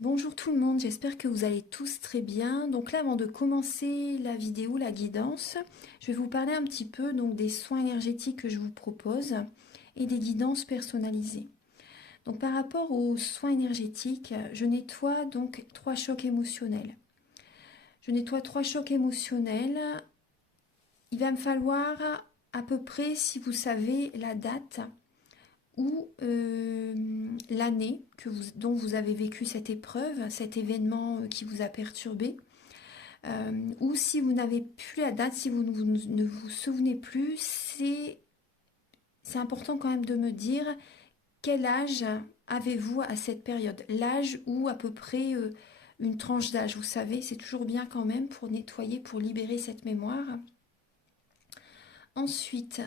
Bonjour tout le monde, j'espère que vous allez tous très bien. Donc là, avant de commencer la vidéo, la guidance, je vais vous parler un petit peu des soins énergétiques que je vous propose et des guidances personnalisées. Donc par rapport aux soins énergétiques, je nettoie donc 3 chocs émotionnels. Je nettoie 3 chocs émotionnels. Il va me falloir à peu près, si vous savez la date, ou l'année dont vous avez vécu cette épreuve, cet événement qui vous a perturbé, ou si vous n'avez plus la date, si vous ne vous souvenez plus, c'est important quand même de me dire quel âge avez-vous à cette période, l'âge ou à peu près une tranche d'âge, vous savez, c'est toujours bien quand même pour nettoyer, pour libérer cette mémoire. Ensuite,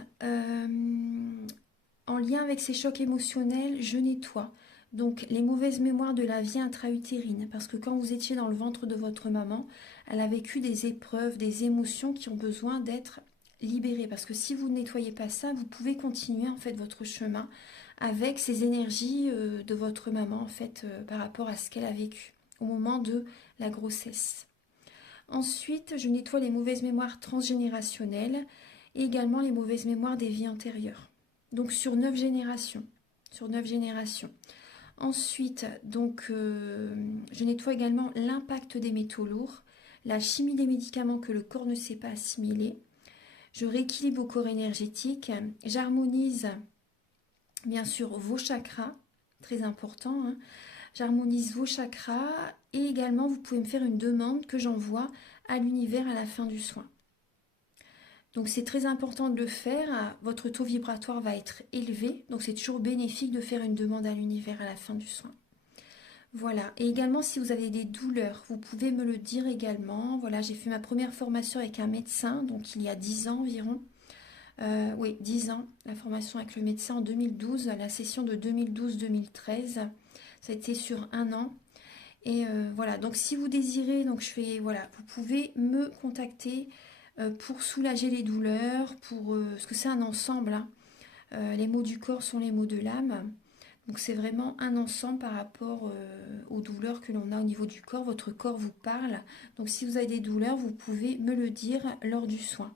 en lien avec ces chocs émotionnels, je nettoie. Donc les mauvaises mémoires de la vie intra-utérine, parce que quand vous étiez dans le ventre de votre maman, elle a vécu des épreuves, des émotions qui ont besoin d'être libérées. Parce que si vous ne nettoyez pas ça, vous pouvez continuer en fait votre chemin avec ces énergies de votre maman en fait par rapport à ce qu'elle a vécu au moment de la grossesse. Ensuite, je nettoie les mauvaises mémoires transgénérationnelles et également les mauvaises mémoires des vies antérieures. Donc sur 9 générations. Sur 9 générations. Ensuite, je nettoie également l'impact des métaux lourds, la chimie des médicaments que le corps ne sait pas assimiler. Je rééquilibre vos corps énergétiques. J'harmonise bien sûr vos chakras, très important, hein. J'harmonise vos chakras et également vous pouvez me faire une demande que j'envoie à l'univers à la fin du soin. Donc c'est très important de le faire, votre taux vibratoire va être élevé, donc c'est toujours bénéfique de faire une demande à l'univers à la fin du soin. Voilà, et également si vous avez des douleurs, vous pouvez me le dire également. Voilà, j'ai fait ma première formation avec un médecin, donc il y a 10 ans environ. Oui, 10 ans, la formation avec le médecin en 2012, la session de 2012-2013, ça a été sur un an. Et voilà, donc si vous désirez, voilà, vous pouvez me contacter pour soulager les douleurs, parce que c'est un ensemble, hein. Les maux du corps sont les maux de l'âme. Donc c'est vraiment un ensemble par rapport aux douleurs que l'on a au niveau du corps. Votre corps vous parle. Donc si vous avez des douleurs, vous pouvez me le dire lors du soin.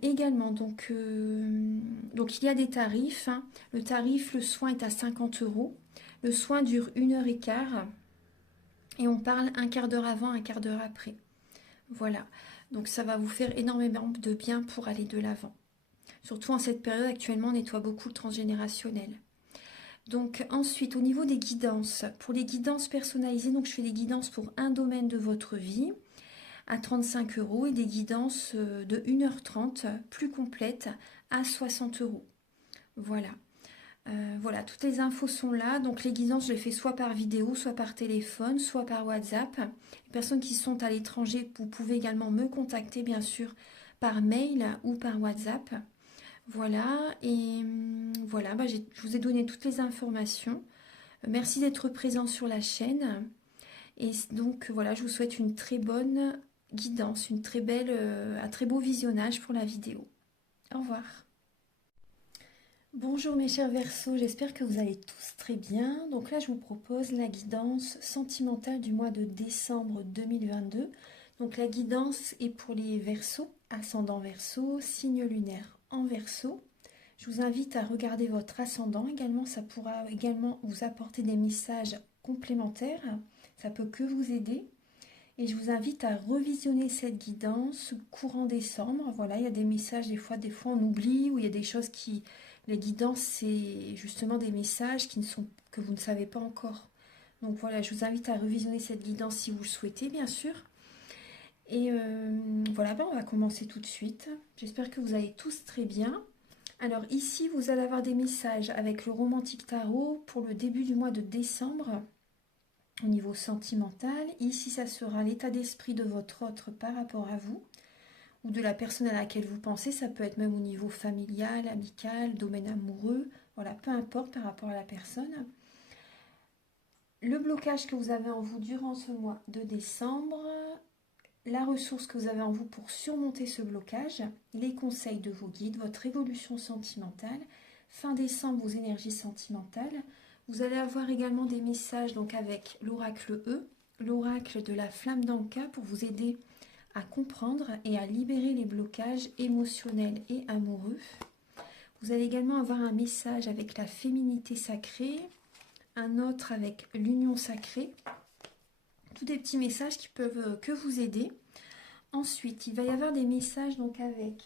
Également, donc il y a des tarifs, hein. Le tarif, le soin est à 50 euros. Le soin dure 1 h 15 et on parle un quart d'heure avant, un quart d'heure après. Voilà, donc ça va vous faire énormément de bien pour aller de l'avant. Surtout en cette période, actuellement, on nettoie beaucoup le transgénérationnel. Donc ensuite, au niveau des guidances, pour les guidances personnalisées, donc je fais des guidances pour un domaine de votre vie à 35 euros et des guidances de 1 h 30 plus complètes à 60 euros. Voilà. Voilà, toutes les infos sont là. Donc les guidances, je les fais soit par vidéo, soit par téléphone, soit par WhatsApp. Les personnes qui sont à l'étranger, vous pouvez également me contacter, bien sûr, par mail ou par WhatsApp. Voilà, et voilà, je vous ai donné toutes les informations. Merci d'être présent sur la chaîne. Et donc voilà, je vous souhaite une très bonne guidance, un très beau visionnage pour la vidéo. Au revoir. Bonjour mes chers Verseaux, j'espère que vous allez tous très bien. Donc là, je vous propose la guidance sentimentale du mois de décembre 2022. Donc la guidance est pour les Verseaux, ascendant Verseau, signe lunaire en Verseau. Je vous invite à regarder votre ascendant également, ça pourra également vous apporter des messages complémentaires. Ça peut que vous aider. Et je vous invite à revisionner cette guidance courant décembre. Voilà, il y a des messages, des fois on oublie, ou il y a des choses qui... Les guidances, c'est justement des messages que vous ne savez pas encore. Donc voilà, je vous invite à revisionner cette guidance si vous le souhaitez, bien sûr. Et voilà, on va commencer tout de suite. J'espère que vous allez tous très bien. Alors ici, vous allez avoir des messages avec le romantique tarot pour le début du mois de décembre. Au niveau sentimental, ici ça sera l'état d'esprit de votre autre par rapport à vous ou de la personne à laquelle vous pensez, ça peut être même au niveau familial, amical, domaine amoureux, voilà, peu importe par rapport à la personne. Le blocage que vous avez en vous durant ce mois de décembre, la ressource que vous avez en vous pour surmonter ce blocage, les conseils de vos guides, votre évolution sentimentale, fin décembre vos énergies sentimentales, Vous allez avoir également des messages donc avec l'oracle E, l'oracle de la flamme d'Anka pour vous aider à comprendre et à libérer les blocages émotionnels et amoureux. Vous allez également avoir un message avec la féminité sacrée, un autre avec l'union sacrée. Tous des petits messages qui peuvent que vous aider. Ensuite, il va y avoir des messages donc avec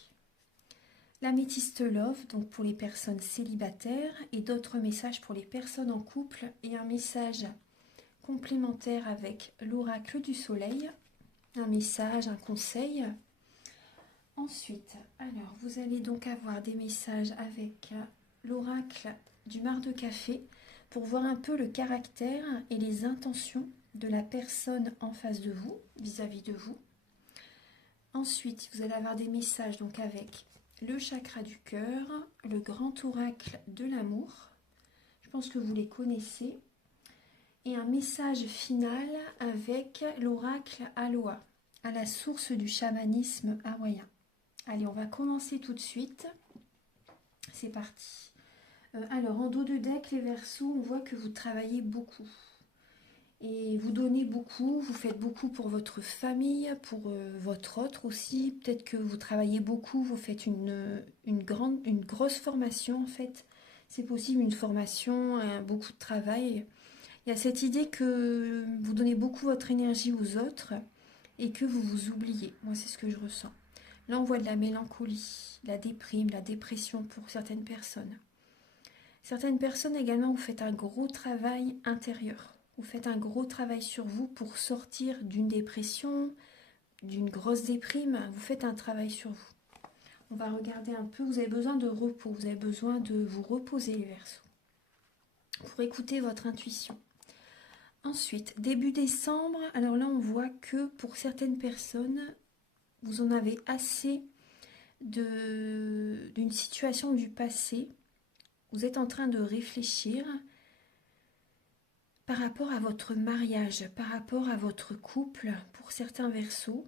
l'améthyste love, donc pour les personnes célibataires, et d'autres messages pour les personnes en couple, et un message complémentaire avec l'oracle du soleil, un message, un conseil. Ensuite, alors vous allez donc avoir des messages avec l'oracle du mar de café pour voir un peu le caractère et les intentions de la personne en face de vous, vis-à-vis de vous. Ensuite, vous allez avoir des messages donc avec le chakra du cœur, le grand oracle de l'amour. Je pense que vous les connaissez. Et un message final avec l'oracle Aloha, à la source du chamanisme hawaïen. Allez, on va commencer tout de suite. C'est parti. Alors, en dos de deck, les Verseaux, on voit que vous travaillez beaucoup. Et vous donnez beaucoup, vous faites beaucoup pour votre famille, pour votre autre aussi. Peut-être que vous travaillez beaucoup, vous faites une grosse formation en fait. C'est possible, une formation, beaucoup de travail. Il y a cette idée que vous donnez beaucoup votre énergie aux autres et que vous vous oubliez. Moi, c'est ce que je ressens. Là, on voit de la mélancolie, la déprime, la dépression pour certaines personnes. Certaines personnes également, vous faites un gros travail intérieur. Vous faites un gros travail sur vous pour sortir d'une dépression, d'une grosse déprime. Vous faites un travail sur vous. On va regarder un peu. Vous avez besoin de repos. Vous avez besoin de vous reposer, les Verseaux, pour écouter votre intuition. Ensuite, début décembre. Alors là, on voit que pour certaines personnes, vous en avez assez d'une situation du passé. Vous êtes en train de réfléchir par rapport à votre mariage, par rapport à votre couple, pour certains Verseaux.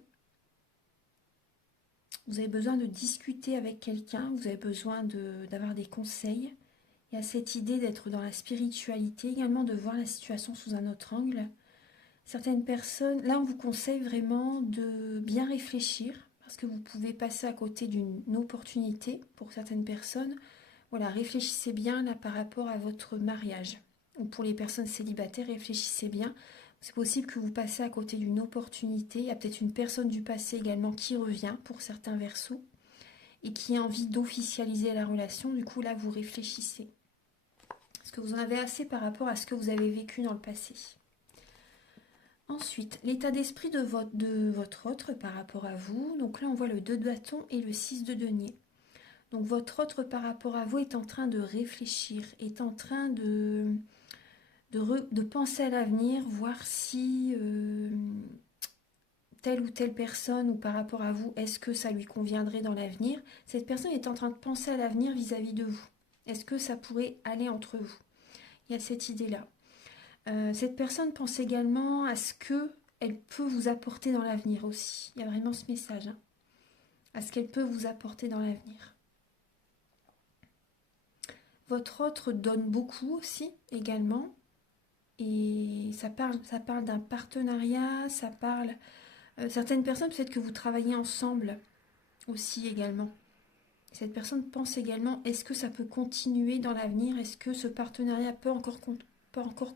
Vous avez besoin de discuter avec quelqu'un, vous avez besoin d'avoir des conseils. Il y a cette idée d'être dans la spiritualité, également de voir la situation sous un autre angle. Certaines personnes, là on vous conseille vraiment de bien réfléchir, parce que vous pouvez passer à côté d'une opportunité pour certaines personnes. Voilà, réfléchissez bien là par rapport à votre mariage. Ou pour les personnes célibataires, réfléchissez bien. C'est possible que vous passez à côté d'une opportunité. Il y a peut-être une personne du passé également qui revient pour certains Verseaux et qui a envie d'officialiser la relation. Du coup, là, vous réfléchissez. Parce que vous en avez assez par rapport à ce que vous avez vécu dans le passé. Ensuite, l'état d'esprit de votre autre par rapport à vous. Donc là, on voit le 2 de bâton et le 6 de denier. Donc votre autre par rapport à vous est en train de réfléchir, est en train de penser à l'avenir, voir si telle ou telle personne ou par rapport à vous, est-ce que ça lui conviendrait dans l'avenir. Cette personne est en train de penser à l'avenir vis-à-vis de vous. Est-ce que ça pourrait aller entre vous? Il y a cette idée-là. Cette personne pense également à ce qu'elle peut vous apporter dans l'avenir aussi. Il y a vraiment ce message, hein, à ce qu'elle peut vous apporter dans l'avenir. Votre autre donne beaucoup aussi, également. Et ça parle d'un partenariat, ça parle... certaines personnes, peut-être que vous travaillez ensemble aussi également. Cette personne pense également, est-ce que ça peut continuer dans l'avenir? Est-ce que ce partenariat peut encore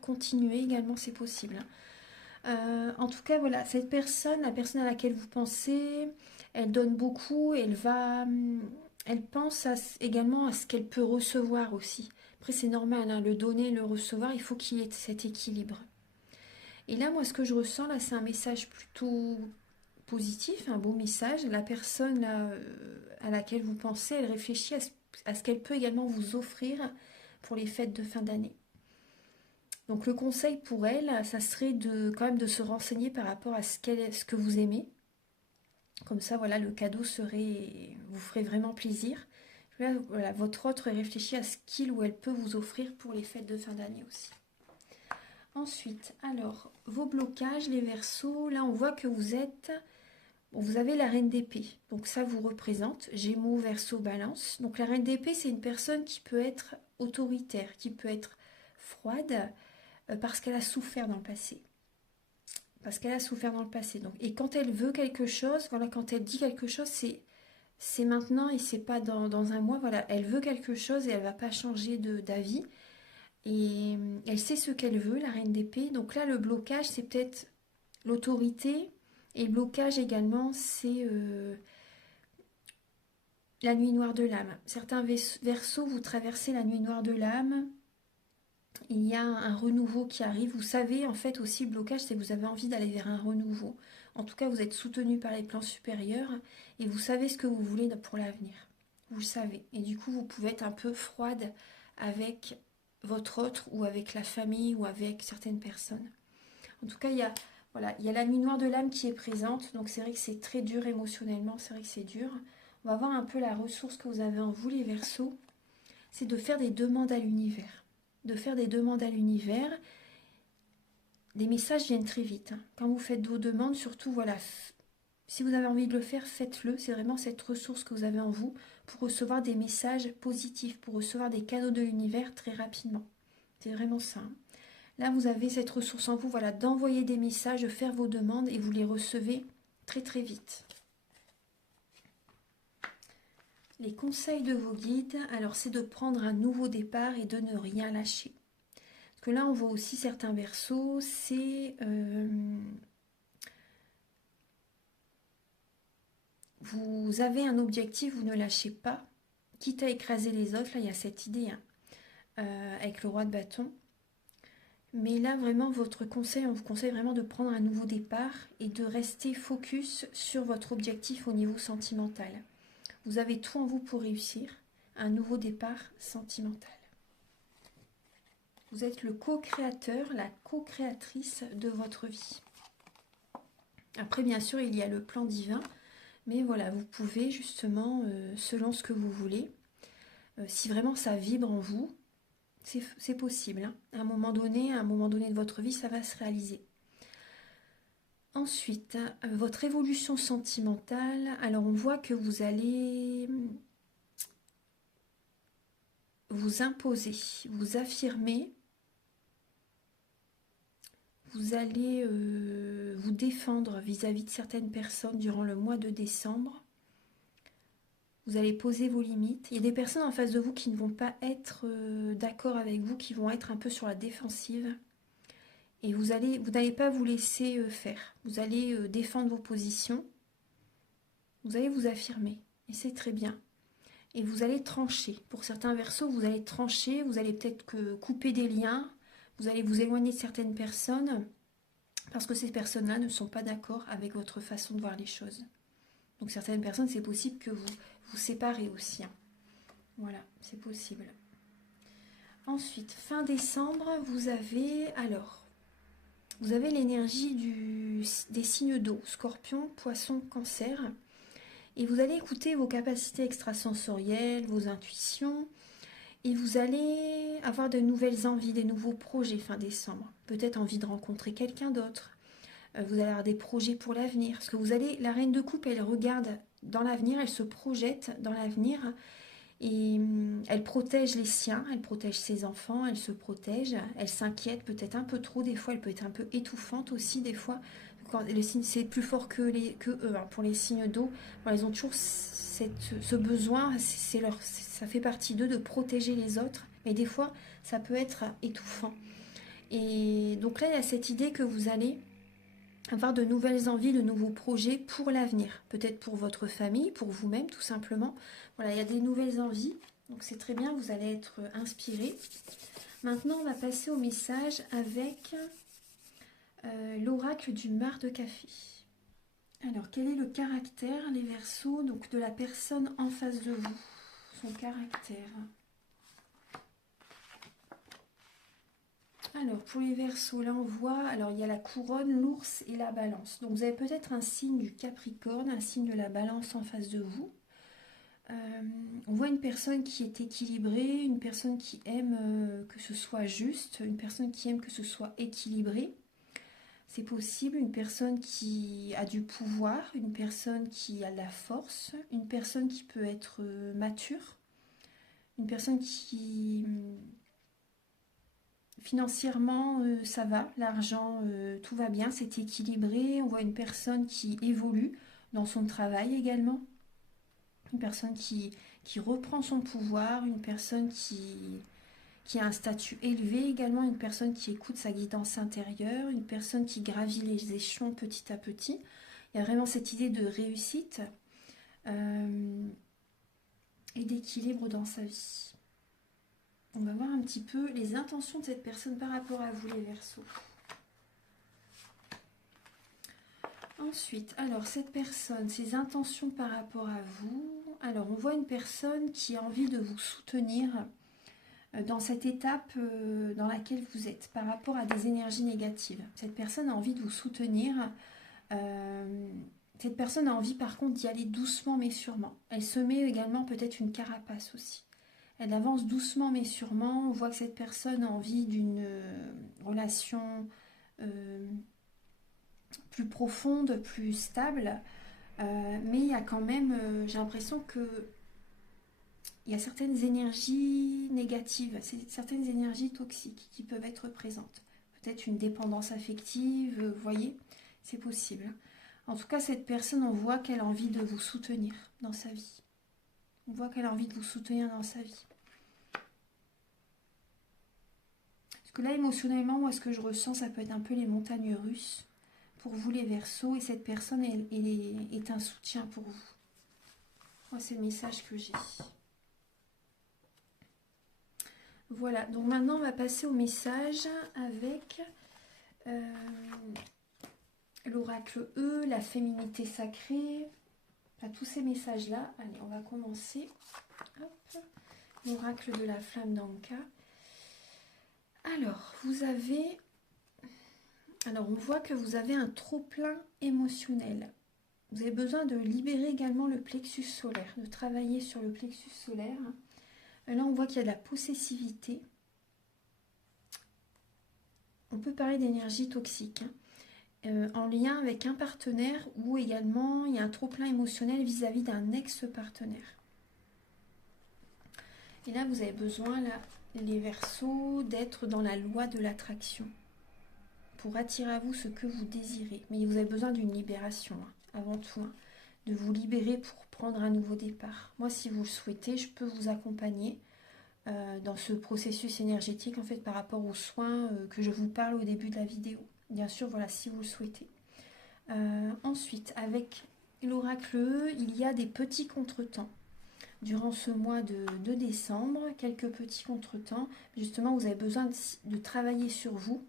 continuer également? C'est possible. En tout cas, voilà, cette personne, la personne à laquelle vous pensez, elle donne beaucoup, elle pense également à ce qu'elle peut recevoir aussi. Après, c'est normal, hein, le donner, le recevoir, il faut qu'il y ait cet équilibre. Et là, moi, ce que je ressens, là, c'est un message plutôt positif, un beau message. La personne là, à laquelle vous pensez, elle réfléchit à ce qu'elle peut également vous offrir pour les fêtes de fin d'année. Donc le conseil pour elle, ça serait quand même de se renseigner par rapport à ce que vous aimez. Comme ça, voilà, le cadeau vous ferait vraiment plaisir. Là, voilà, votre autre réfléchit à ce qu'il ou elle peut vous offrir pour les fêtes de fin d'année aussi. Ensuite, alors, vos blocages, les Verseaux, là on voit que vous avez la reine d'épée, donc ça vous représente, Gémeaux, Verseau, Balance. Donc la reine d'épée, c'est une personne qui peut être autoritaire, qui peut être froide, parce qu'elle a souffert dans le passé. Parce qu'elle a souffert dans le passé. Donc, et quand elle veut quelque chose, voilà, quand elle dit quelque chose, c'est maintenant et c'est pas dans un mois. Voilà, elle veut quelque chose et elle va pas changer d'avis. Et elle sait ce qu'elle veut, la reine d'épée. Donc là, le blocage, c'est peut-être l'autorité. Et le blocage également, c'est la nuit noire de l'âme. Certains verseaux, vous traversez la nuit noire de l'âme. Il y a un renouveau qui arrive. Vous savez, en fait, aussi, le blocage, c'est que vous avez envie d'aller vers un renouveau. En tout cas, vous êtes soutenu par les plans supérieurs et vous savez ce que vous voulez pour l'avenir. Vous le savez. Et du coup, vous pouvez être un peu froide avec votre autre ou avec la famille ou avec certaines personnes. En tout cas, voilà, il y a la nuit noire de l'âme qui est présente. Donc, c'est vrai que c'est très dur émotionnellement. C'est vrai que c'est dur. On va voir un peu la ressource que vous avez en vous, les Verseaux. C'est de faire des demandes à l'univers. De faire des demandes à l'univers. Les messages viennent très vite. Quand vous faites vos demandes, surtout, voilà, si vous avez envie de le faire, faites-le. C'est vraiment cette ressource que vous avez en vous pour recevoir des messages positifs, pour recevoir des cadeaux de l'univers très rapidement. C'est vraiment ça. Là, vous avez cette ressource en vous, voilà, d'envoyer des messages, de faire vos demandes et vous les recevez très très vite. Les conseils de vos guides, alors c'est de prendre un nouveau départ et de ne rien lâcher. Parce que là, on voit aussi certains verseaux, c'est... vous avez un objectif, vous ne lâchez pas, quitte à écraser les autres. Là, il y a cette idée, hein, avec le roi de bâton. Mais là, vraiment, votre conseil, on vous conseille vraiment de prendre un nouveau départ et de rester focus sur votre objectif au niveau sentimental. Vous avez tout en vous pour réussir. Un nouveau départ sentimental. Vous êtes le co-créateur, la co-créatrice de votre vie. Après, bien sûr, il y a le plan divin. Mais voilà, vous pouvez justement, selon ce que vous voulez, si vraiment ça vibre en vous, c'est possible. Hein. À un moment donné de votre vie, ça va se réaliser. Ensuite, votre évolution sentimentale. Alors, on voit que vous allez vous imposer, vous affirmer. Vous allez vous défendre vis-à-vis de certaines personnes durant le mois de décembre. Vous allez poser vos limites. Il y a des personnes en face de vous qui ne vont pas être d'accord avec vous, qui vont être un peu sur la défensive. Et vous n'allez pas vous laisser faire. Vous allez défendre vos positions. Vous allez vous affirmer. Et c'est très bien. Et vous allez trancher. Pour certains verseaux, vous allez trancher. Vous allez peut-être couper des liens. Vous allez vous éloigner de certaines personnes. Parce que ces personnes-là ne sont pas d'accord avec votre façon de voir les choses. Donc certaines personnes, c'est possible que vous vous séparez aussi. Hein. Voilà, c'est possible. Ensuite, fin décembre, vous avez l'énergie des signes d'eau, Scorpion, Poisson, Cancer. Et vous allez écouter vos capacités extrasensorielles, vos intuitions. Et vous allez avoir de nouvelles envies, des nouveaux projets fin décembre. Peut-être envie de rencontrer quelqu'un d'autre. Vous allez avoir des projets pour l'avenir. Parce que la reine de coupe, elle regarde dans l'avenir, elle se projette dans l'avenir. Et elle protège les siens, elle protège ses enfants, elle se protège. Elle s'inquiète peut-être un peu trop, des fois elle peut être un peu étouffante aussi, des fois. Quand les signes, c'est plus fort que eux. Hein. Pour les signes d'eau, ils ont toujours ce besoin, ça fait partie d'eux de protéger les autres. Mais des fois, ça peut être étouffant. Et donc là, il y a cette idée que vous allez avoir de nouvelles envies, de nouveaux projets pour l'avenir. Peut-être pour votre famille, pour vous-même tout simplement. Voilà, il y a des nouvelles envies. Donc c'est très bien, vous allez être inspiré. Maintenant, on va passer au message avec l'oracle du mar de café. Alors, quel est le caractère, les Verseaux, donc de la personne en face de vous? Son caractère. Alors, pour les Verseaux, là, on voit, alors il y a la couronne, l'ours et la balance. Donc, vous avez peut-être un signe du Capricorne, un signe de la balance en face de vous. On voit une personne qui est équilibrée, une personne qui aime que ce soit juste, une personne qui aime que ce soit équilibré. C'est possible, une personne qui a du pouvoir, une personne qui a de la force, une personne qui peut être mature, une personne qui Financièrement, ça va, l'argent, tout va bien, c'est équilibré. On voit une personne qui évolue dans son travail également. Une personne qui reprend son pouvoir, une personne qui a un statut élevé également, une personne qui écoute sa guidance intérieure, une personne qui gravit les échelons petit à petit. Il y a vraiment cette idée de réussite et d'équilibre dans sa vie. On va voir un petit peu les intentions de cette personne par rapport à vous, les Verseaux. Ensuite, alors cette personne, ses intentions par rapport à vous. Alors, on voit une personne qui a envie de vous soutenir dans cette étape dans laquelle vous êtes par rapport à des énergies négatives. Cette personne a envie de vous soutenir. Cette personne a envie par contre d'y aller doucement mais sûrement. Elle se met également peut-être une carapace aussi. Elle avance doucement mais sûrement. On voit que cette personne a envie d'une relation plus profonde, plus stable. Mais il y a quand même, j'ai l'impression que il y a certaines énergies négatives, certaines énergies toxiques qui peuvent être présentes. Peut-être une dépendance affective, vous voyez, c'est possible. En tout cas, cette personne, on voit qu'elle a envie de vous soutenir dans sa vie. On voit qu'elle a envie de vous soutenir dans sa vie. Parce que là, émotionnellement, moi, ce que je ressens, ça peut être un peu les montagnes russes pour vous, les Verseaux. Et cette personne est un soutien pour vous. Moi, c'est le message que j'ai. Voilà, donc maintenant, on va passer au message avec l'oracle E, la féminité sacrée. Enfin, tous ces messages-là. Allez, on va commencer. L'oracle de la flamme d'Anka. Alors, on voit que vous avez un trop-plein émotionnel. Vous avez besoin de libérer également le plexus solaire, de travailler sur le plexus solaire. Là, on voit qu'il y a de la possessivité. On peut parler d'énergie toxique, en lien avec un partenaire ou également il y a un trop-plein émotionnel vis-à-vis d'un ex-partenaire. Et là, vous avez besoin, là, les Verseaux, d'être dans la loi de l'attraction pour attirer à vous ce que vous désirez. Mais vous avez besoin d'une libération, avant tout, de vous libérer pour prendre un nouveau départ. Moi, si vous le souhaitez, je peux vous accompagner dans ce processus énergétique, en fait, par rapport aux soins que je vous parle au début de la vidéo. Bien sûr, voilà, si vous le souhaitez. Ensuite, avec l'oracle E, il y a des petits contretemps. Durant ce mois de décembre, quelques petits contretemps. Justement, vous avez besoin de travailler sur vous.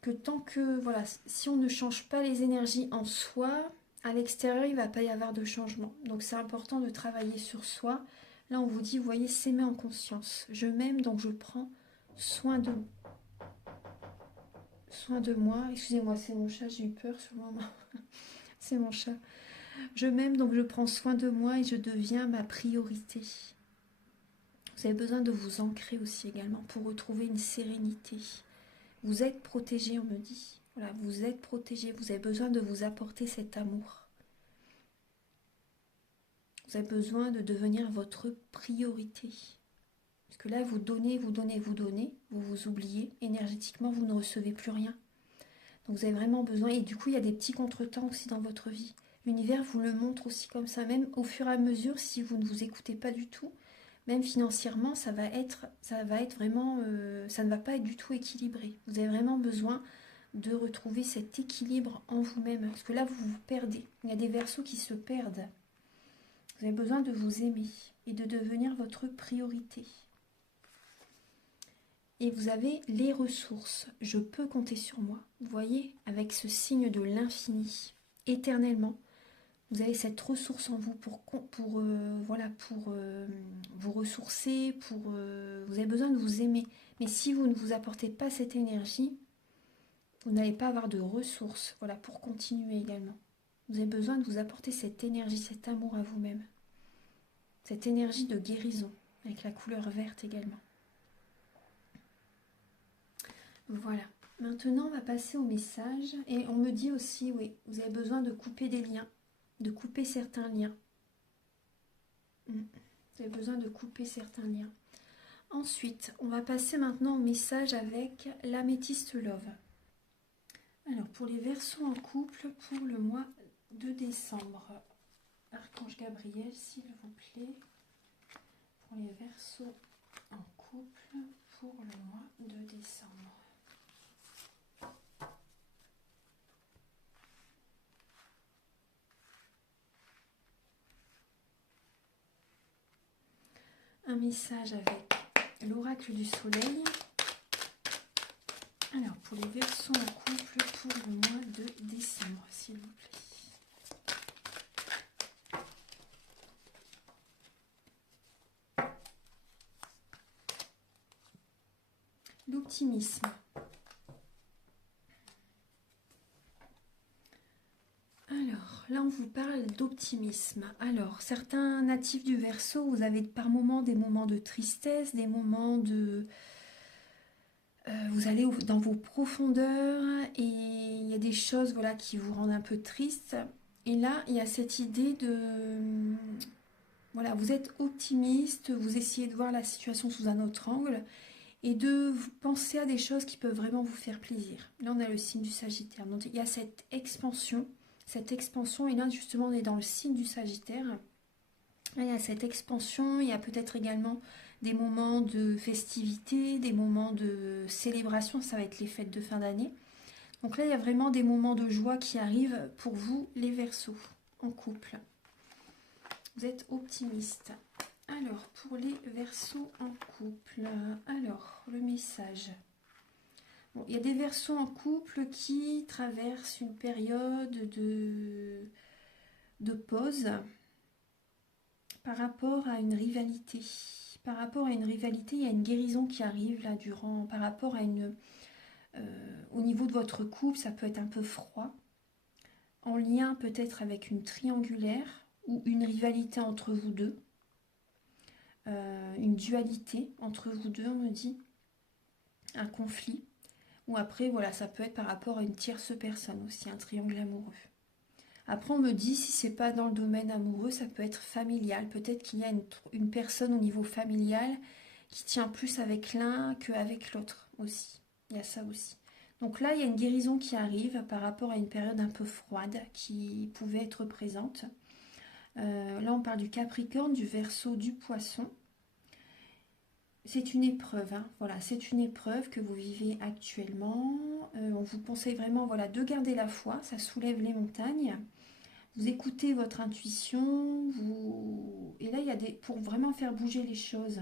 Que tant que, voilà, si on ne change pas les énergies en soi, à l'extérieur, il ne va pas y avoir de changement. Donc, c'est important de travailler sur soi. Là, on vous dit, vous voyez, s'aimer en conscience. Je m'aime, donc je prends soin de moi. Excusez-moi, c'est mon chat, j'ai eu peur sur le moment. C'est mon chat. Je m'aime, donc je prends soin de moi et je deviens ma priorité. Vous avez besoin de vous ancrer aussi également pour retrouver une sérénité. Vous êtes protégé, on me dit. Voilà, vous êtes protégé. Vous avez besoin de vous apporter cet amour. Vous avez besoin de devenir votre priorité. Parce que là, vous donnez, vous donnez, vous donnez. Vous vous oubliez. Énergétiquement, vous ne recevez plus rien. Donc vous avez vraiment besoin. Et du coup, il y a des petits contretemps aussi dans votre vie. L'univers vous le montre aussi comme ça. Même au fur et à mesure, si vous ne vous écoutez pas du tout, même financièrement, ça va être vraiment, ça ne va pas être du tout équilibré. Vous avez vraiment besoin de retrouver cet équilibre en vous-même. Parce que là, vous vous perdez. Il y a des Verseaux qui se perdent. Vous avez besoin de vous aimer et de devenir votre priorité. Et vous avez les ressources. Je peux compter sur moi. Vous voyez, avec ce signe de l'infini, éternellement, vous avez cette ressource en vous pour vous ressourcer, vous avez besoin de vous aimer. Mais si vous ne vous apportez pas cette énergie, vous n'allez pas avoir de ressources, voilà, pour continuer également. Vous avez besoin de vous apporter cette énergie, cet amour à vous-même. Cette énergie de guérison, avec la couleur verte également. Voilà. Maintenant, on va passer au message. Et on me dit aussi, oui, vous avez besoin de couper des liens, de couper certains liens. Vous avez besoin de couper certains liens. Ensuite, on va passer maintenant au message avec l'améthyste love. Alors, pour les Verseaux en couple, pour le mois de décembre, Archange Gabriel, s'il vous plaît, pour les Verseaux en couple, pour le mois de décembre. Un message avec l'oracle du soleil. Alors, pour les Verseaux en couple, pour le mois de décembre, s'il vous plaît. L'optimisme. Alors, là, on vous parle d'optimisme. Alors, certains natifs du Verseau, vous avez par moments des moments de tristesse, des moments de... vous allez dans vos profondeurs et il y a des choses voilà, qui vous rendent un peu triste. Et là, il y a cette idée de... Voilà, vous êtes optimiste, vous essayez de voir la situation sous un autre angle et de penser à des choses qui peuvent vraiment vous faire plaisir. Là, on a le signe du Sagittaire. Donc, il y a cette expansion, et là, justement, on est dans le signe du Sagittaire. Là, il y a cette expansion, il y a peut-être également des moments de festivité, des moments de célébration, ça va être les fêtes de fin d'année. Donc là, il y a vraiment des moments de joie qui arrivent pour vous, les Verseaux, en couple. Vous êtes optimiste. Alors, pour les Verseaux en couple, alors, le message. Bon, il y a des Verseaux en couple qui traversent une période de pause par rapport à une rivalité. Par rapport à une rivalité, il y a une guérison qui arrive là par rapport à une... au niveau de votre couple, ça peut être un peu froid, en lien peut-être avec une triangulaire ou une rivalité entre vous deux. Une dualité entre vous deux, on me dit, un conflit, ou après, voilà, ça peut être par rapport à une tierce personne aussi, un triangle amoureux. Après, on me dit, si c'est pas dans le domaine amoureux, ça peut être familial. Peut-être qu'il y a une personne au niveau familial qui tient plus avec l'un qu'avec l'autre aussi. Il y a ça aussi. Donc là, il y a une guérison qui arrive par rapport à une période un peu froide qui pouvait être présente. Là, on parle du Capricorne, du Verseau, du Poisson. C'est une épreuve, hein. Voilà, c'est une épreuve que vous vivez actuellement. On vous conseille vraiment voilà, de garder la foi, ça soulève les montagnes. Vous écoutez votre intuition, et là, il y a pour vraiment faire bouger les choses.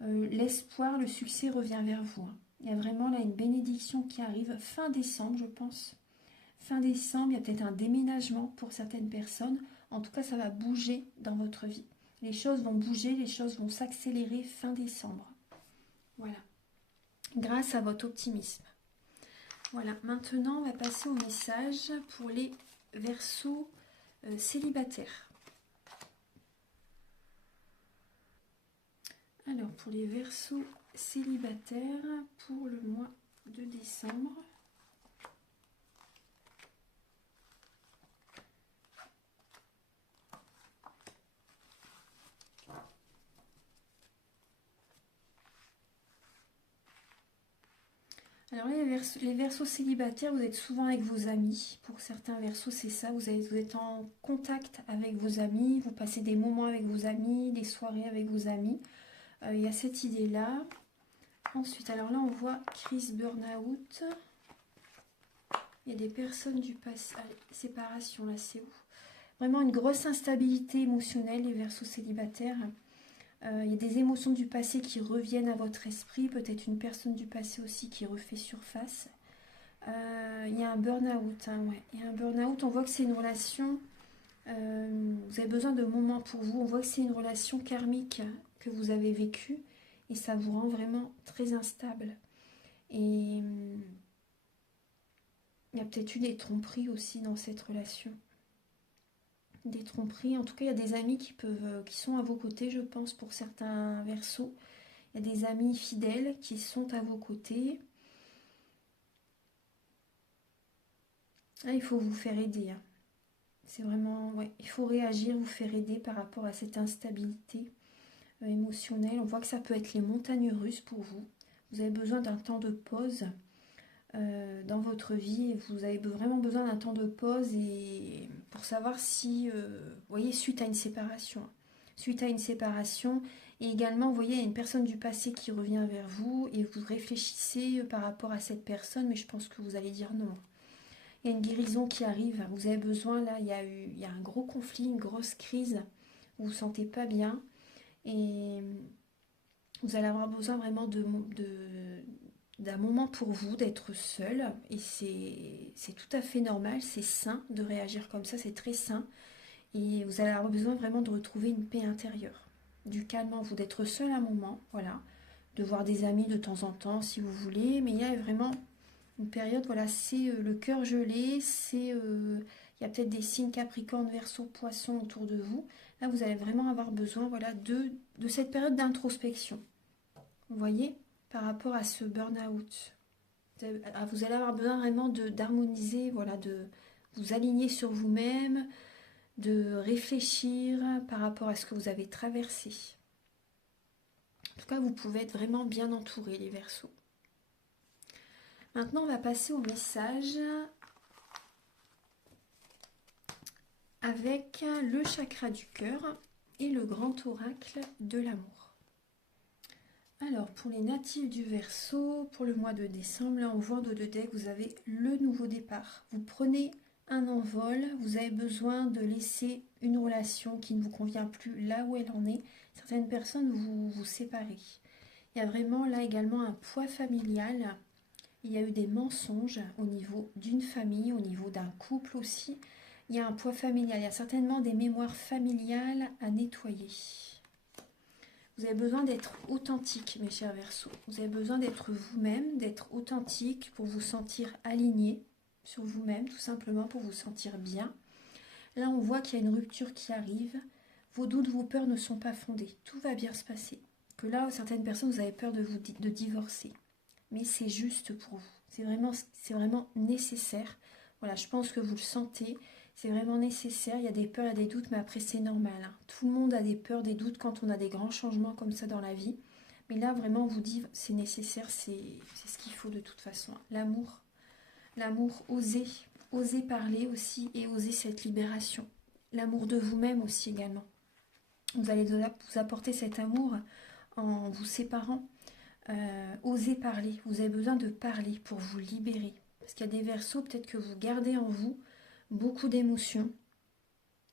L'espoir, le succès revient vers vous, hein. Il y a vraiment là une bénédiction qui arrive fin décembre, je pense. Fin décembre, il y a peut-être un déménagement pour certaines personnes. En tout cas, ça va bouger dans votre vie. Les choses vont bouger, les choses vont s'accélérer fin décembre. Voilà. Grâce à votre optimisme. Voilà. Maintenant, on va passer au message pour les Verseaux célibataires. Alors, pour les Verseaux célibataires, pour le mois de décembre... Alors les Verseaux célibataires, vous êtes souvent avec vos amis. Pour certains Verseaux, c'est ça. Vous êtes en contact avec vos amis. Vous passez des moments avec vos amis, des soirées avec vos amis. Il y a cette idée-là. Ensuite, alors là, on voit crise burn-out. Il y a des personnes du passé. Séparation, là, c'est où? Vraiment une grosse instabilité émotionnelle, les Verseaux célibataires. Il y a des émotions du passé qui reviennent à votre esprit, peut-être une personne du passé aussi qui refait surface. Il y a un burn-out, hein, ouais. Il y a un burn-out, on voit que c'est une relation, vous avez besoin de moments pour vous, on voit que c'est une relation karmique que vous avez vécue et ça vous rend vraiment très instable. Et il y a peut-être eu des tromperies aussi dans cette relation. Des tromperies, en tout cas il y a des amis qui sont à vos côtés, je pense, pour certains Verseaux. Il y a des amis fidèles qui sont à vos côtés. Là, il faut vous faire aider, hein. C'est vraiment, ouais, il faut réagir, vous faire aider par rapport à cette instabilité. émotionnel. On voit que ça peut être les montagnes russes pour vous. Vous avez besoin d'un temps de pause dans votre vie. Vous avez vraiment besoin d'un temps de pause et pour savoir si, vous voyez, suite à une séparation. Suite à une séparation. Et également, vous voyez, il y a une personne du passé qui revient vers vous et vous réfléchissez par rapport à cette personne, mais je pense que vous allez dire non. Il y a une guérison qui arrive. Vous avez besoin, là, il y a un gros conflit, une grosse crise. Vous vous sentez pas bien. Et vous allez avoir besoin vraiment d'un moment pour vous, d'être seul. Et c'est tout à fait normal, c'est sain de réagir comme ça, c'est très sain. Et vous allez avoir besoin vraiment de retrouver une paix intérieure. Du calme en vous, d'être seul un moment, voilà. De voir des amis de temps en temps si vous voulez. Mais il y a vraiment une période, voilà, c'est le cœur gelé, il y a peut-être des signes Capricorne, Verseau, Poisson autour de vous. Là, vous allez vraiment avoir besoin, voilà, de cette période d'introspection. Vous voyez, par rapport à ce burn-out. Vous allez avoir besoin vraiment d'harmoniser, voilà, de vous aligner sur vous-même, de réfléchir par rapport à ce que vous avez traversé. En tout cas, vous pouvez être vraiment bien entouré, les Verseaux. Maintenant, on va passer au message avec le chakra du cœur et le grand oracle de l'amour. Alors, pour les natifs du Verseau, pour le mois de décembre, là, on voit de deck, vous avez le nouveau départ. Vous prenez un envol, vous avez besoin de laisser une relation qui ne vous convient plus là où elle en est. Certaines personnes vous séparez. Il y a vraiment là également un poids familial. Il y a eu des mensonges au niveau d'une famille, au niveau d'un couple aussi. Il y a un poids familial, il y a certainement des mémoires familiales à nettoyer. Vous avez besoin d'être authentique, mes chers Verseaux. Vous avez besoin d'être vous-même, d'être authentique pour vous sentir aligné sur vous-même, tout simplement pour vous sentir bien. Là, on voit qu'il y a une rupture qui arrive. Vos doutes, vos peurs ne sont pas fondés. Tout va bien se passer. Que là, certaines personnes, vous avez peur de divorcer. Mais c'est juste pour vous. C'est vraiment nécessaire. Voilà, je pense que vous le sentez. C'est vraiment nécessaire. Il y a des peurs, il y a des doutes, mais après, c'est normal. Hein. Tout le monde a des peurs, des doutes quand on a des grands changements comme ça dans la vie. Mais là, vraiment, on vous dit, c'est nécessaire, c'est ce qu'il faut de toute façon. L'amour, oser parler aussi et oser cette libération. L'amour de vous-même aussi également. Vous allez vous apporter cet amour en vous séparant. Osez parler, vous avez besoin de parler pour vous libérer. Parce qu'il y a des Verseaux, peut-être que vous gardez en vous beaucoup d'émotions.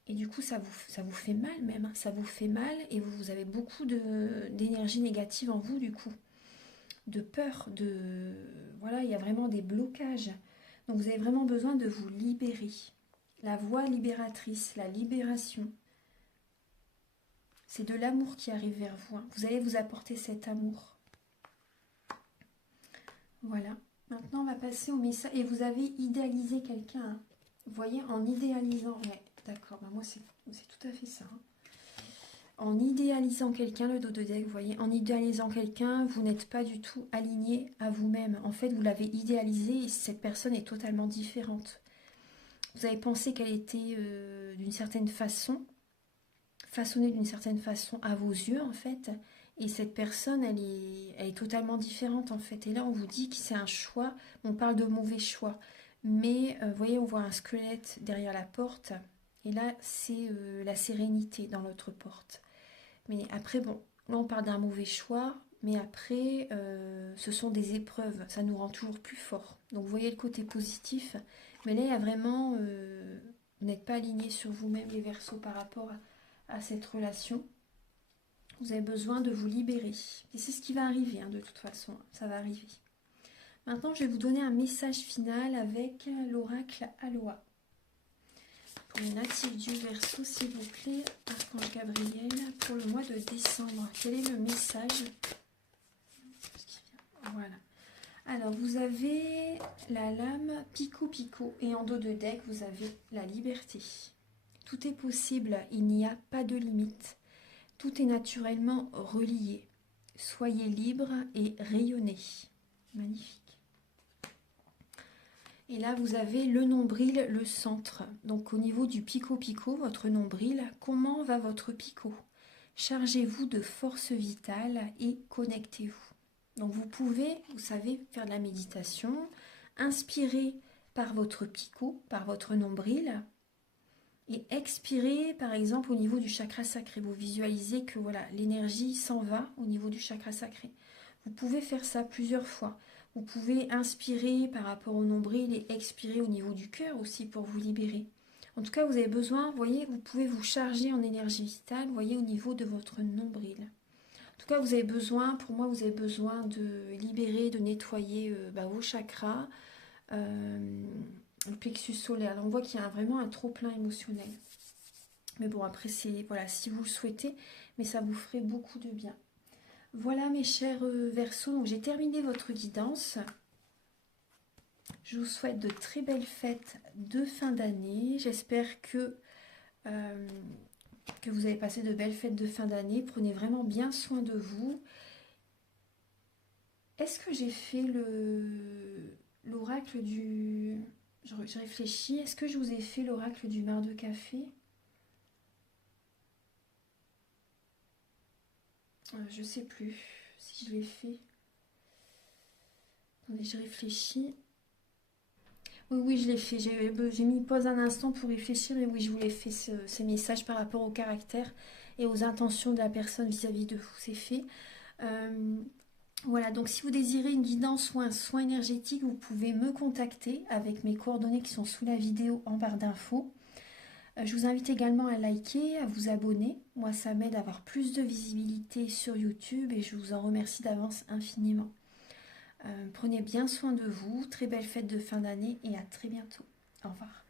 Et du coup, ça vous fait mal même. Hein. Ça vous fait mal et vous avez beaucoup d'énergie négative en vous du coup. De peur, voilà, il y a vraiment des blocages. Donc vous avez vraiment besoin de vous libérer. La voie libératrice, la libération. C'est de l'amour qui arrive vers vous. Hein. Vous allez vous apporter cet amour. Voilà. Maintenant, on va passer au message. Et vous avez idéalisé quelqu'un. Hein. Vous voyez, en idéalisant... Ouais, d'accord. Bah moi, c'est tout à fait ça. Hein. En idéalisant quelqu'un, le dos de deck, vous voyez, en idéalisant quelqu'un, vous n'êtes pas du tout aligné à vous-même. En fait, vous l'avez idéalisé et cette personne est totalement différente. Vous avez pensé qu'elle était d'une certaine façon, façonnée d'une certaine façon à vos yeux, en fait. Et cette personne, elle est totalement différente, en fait. Et là, on vous dit que c'est un choix. On parle de mauvais choix. Mais, vous voyez, on voit un squelette derrière la porte. Et là, c'est la sérénité dans l'autre porte. Mais après, bon, là, on parle d'un mauvais choix. Mais après, ce sont des épreuves. Ça nous rend toujours plus forts. Donc, vous voyez le côté positif. Mais là, il y a vraiment... vous n'êtes pas aligné sur vous-même, les Verseaux, par rapport à cette relation. Vous avez besoin de vous libérer. Et c'est ce qui va arriver, hein, de toute façon. Ça va arriver. Maintenant, je vais vous donner un message final avec l'oracle Aloha. Pour les natifs du Verseau, s'il vous plaît, Archange Gabriel, pour le mois de décembre. Quel est le message? Voilà. Alors, vous avez la lame Pico Pico et en dos de deck, vous avez la liberté. Tout est possible, il n'y a pas de limite. Tout est naturellement relié. Soyez libre et rayonnez. Magnifique. Et là, vous avez le nombril, le centre. Donc, au niveau du pico-pico, votre nombril, comment va votre picot? chargez-vous de force vitale et connectez-vous. Donc vous pouvez, vous savez, faire de la méditation, inspirer par votre picot, par votre nombril, et expirer par exemple au niveau du chakra sacré. Vous visualisez que voilà, l'énergie s'en va au niveau du chakra sacré. Vous pouvez faire ça plusieurs fois. Vous pouvez inspirer par rapport au nombril et expirer au niveau du cœur aussi pour vous libérer. En tout cas, vous avez besoin, vous voyez, vous pouvez vous charger en énergie vitale, vous voyez, au niveau de votre nombril. En tout cas, vous avez besoin, pour moi, vous avez besoin de libérer, de nettoyer vos chakras, le plexus solaire. Alors, on voit qu'il y a vraiment un trop-plein émotionnel. Mais bon, après, c'est voilà, si vous le souhaitez, mais ça vous ferait beaucoup de bien. Voilà, mes chers Verseaux, donc j'ai terminé votre guidance. Je vous souhaite de très belles fêtes de fin d'année. J'espère que vous avez passé de belles fêtes de fin d'année. Prenez vraiment bien soin de vous. Est-ce que j'ai fait l'oracle du... Je réfléchis. Est-ce que je vous ai fait l'oracle du mar de café? Je sais plus si je l'ai fait. Attendez, je réfléchis. Oui, je l'ai fait. J'ai mis pause un instant pour réfléchir et oui, je vous l'ai fait ce message par rapport au caractère et aux intentions de la personne vis-à-vis de vous. C'est fait. Voilà, donc si vous désirez une guidance ou un soin énergétique, vous pouvez me contacter avec mes coordonnées qui sont sous la vidéo en barre d'infos. Je vous invite également à liker, à vous abonner. Moi, ça m'aide à avoir plus de visibilité sur YouTube et je vous en remercie d'avance infiniment. Prenez bien soin de vous, très belle fête de fin d'année et à très bientôt. Au revoir.